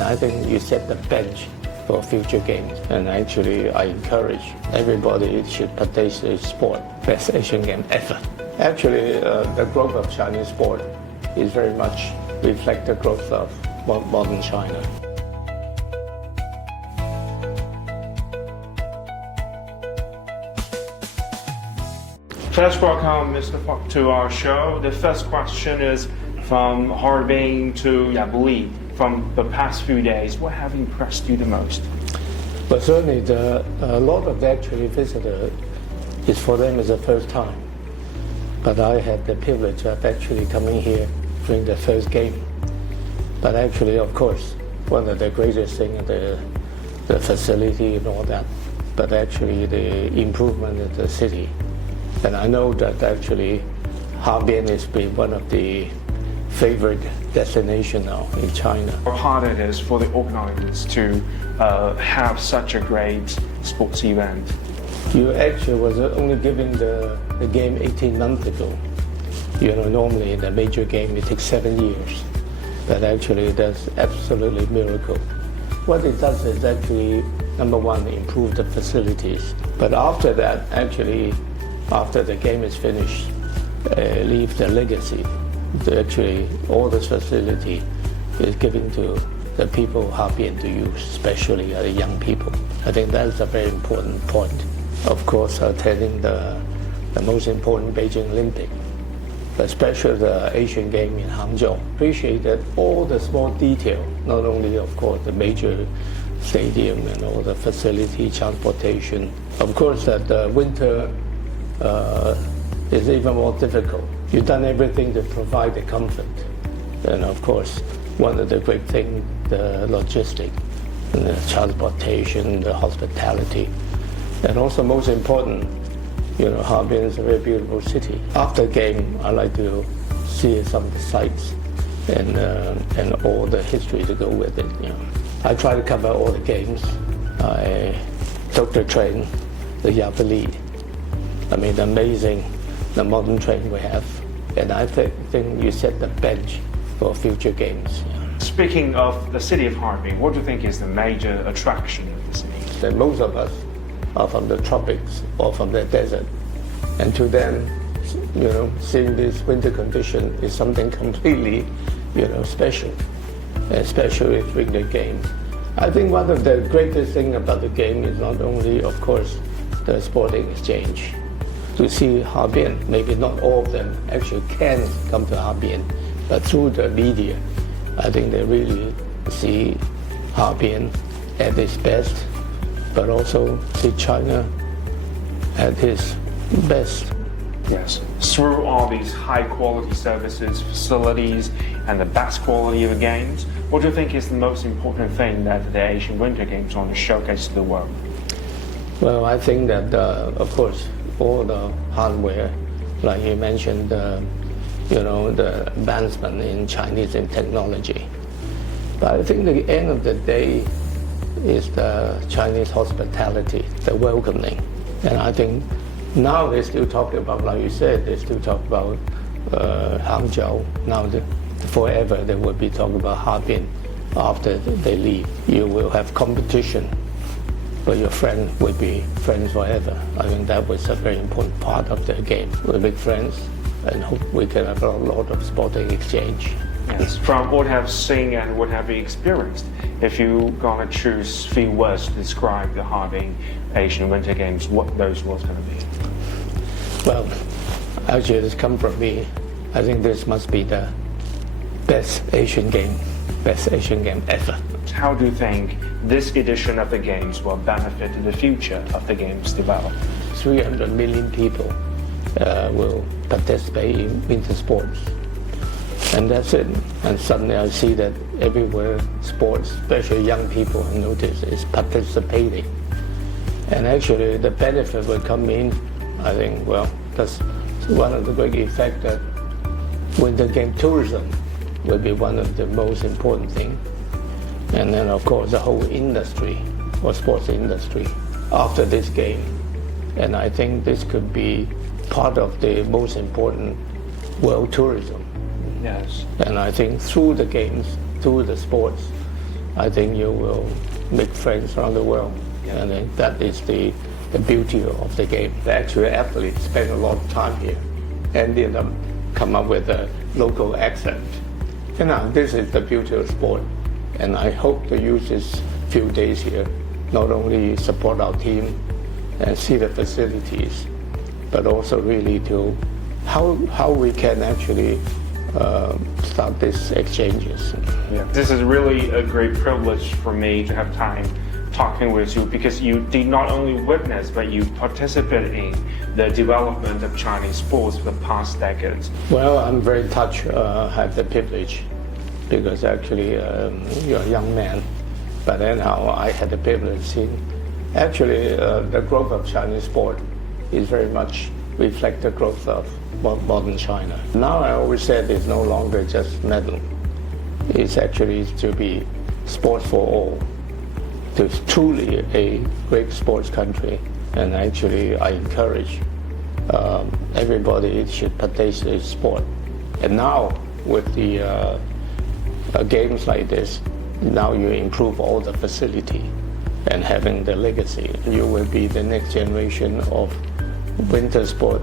And I think you set the bench for future games. And actually, I encourage everybody should participate in sport. Best Asian game ever. Actually, the growth of Chinese sport is very much reflect the growth of modern China. First, welcome Mr. Fok to our show. The first question is from Harbin to Yabuli. From the past few days, what have impressed you the most? But certainly, a lot of the actually visitors is for them is the first time. But I had the privilege of actually coming here during the first game. But actually, of course, one of the greatest things is the facility and all that. But actually, the improvement of the city. And I know that actually Harbin has been one of the favorite destinations now in China. How hard it is for the organizers to have such a great sports event. You actually was only given the game 18 months ago. You know, normally in a major game it takes 7 years. But actually that's absolutely miracle. What it does is actually, number one, improve the facilities. But after that, actually, after the game is finished, leave the legacy. Actually, all this facility is given to the people of Harbin to use, especially the young people. I think that's a very important point. Of course, attending the most important Beijing Olympic, especially the Asian Game in Hangzhou. Appreciate that all the small detail, not only, of course, the major stadium and all the facility, transportation. Of course, that the winter is even more difficult. You've done everything to provide the comfort. And of course, one of the great things, the logistics, the transportation, the hospitality. And also most important, you know, Harbin is a very beautiful city. After the game, I like to see some of the sights and all the history to go with it. You know, I try to cover all the games. I took the train, the Yabuli. I mean, amazing, the modern train we have. And I think you set the bench for future games. Yeah. Speaking of the city of Harbin, what do you think is the major attraction of the city? And most of us are from the tropics or from the desert. And to them, you know, seeing this winter condition is something completely, you know, special, especially during the game. I think one of the greatest things about the game is not only, of course, the sporting exchange. To see Harbin, maybe not all of them actually can come to Harbin, but through the media, I think they really see Harbin at its best, but also see China at its best. Yes, through all these high quality services, facilities, and the best quality of the games, what do you think is the most important thing that the Asian Winter Games want to showcase to the world? Well, I think that, of course, all the hardware, like you mentioned, you know, the advancement in Chinese and technology. But I think the end of the day is the Chinese hospitality, the welcoming. And I think now they still talk about, like you said, they still talk about Hangzhou. Now forever they will be talking about Harbin after they leave. You will have competition, but your friend will be friends forever. I think that was a very important part of the game. We're big friends and hope we can have a lot of sporting exchange. Yes, from what have seen and what have you experienced, if you're gonna choose few words to describe the Harbin Asian Winter Games, what those words gonna be? Well, actually this come from me. I think this must be the best Asian game ever. How do you think this edition of the Games will benefit the future of the Games development? 300 million people will participate in winter sports. And that's it. And suddenly I see that everywhere sports, especially young people, I notice, is participating. And actually the benefit will come in, I think, well, that's one of the great effects that winter game tourism will be one of the most important things. And then of course the whole industry, or sports industry, after this game. And I think this could be part of the most important world tourism. Yes. And I think through the games, through the sports, I think you will make friends around the world. Yeah. And that is the beauty of the game. The actual athletes spend a lot of time here and they come up with a local accent. This is the beauty of sport. And I hope to use this few days here, not only support our team and see the facilities, but also really to how we can actually start these exchanges. Yeah. This is really a great privilege for me to have time talking with you, because you did not only witness, but you participated in the development of Chinese sports for the past decades. Well, I'm very touched, have the privilege, because actually you're a young man, but anyhow I had the privilege seeing actually the growth of Chinese sport is very much reflect the growth of modern China. Now I always said it's no longer just medal. It's actually to be sport for all. It's truly a great sports country, and actually I encourage everybody should participate in sport. And now with the games like this, now you improve all the facility and having the legacy. You will be the next generation of winter sport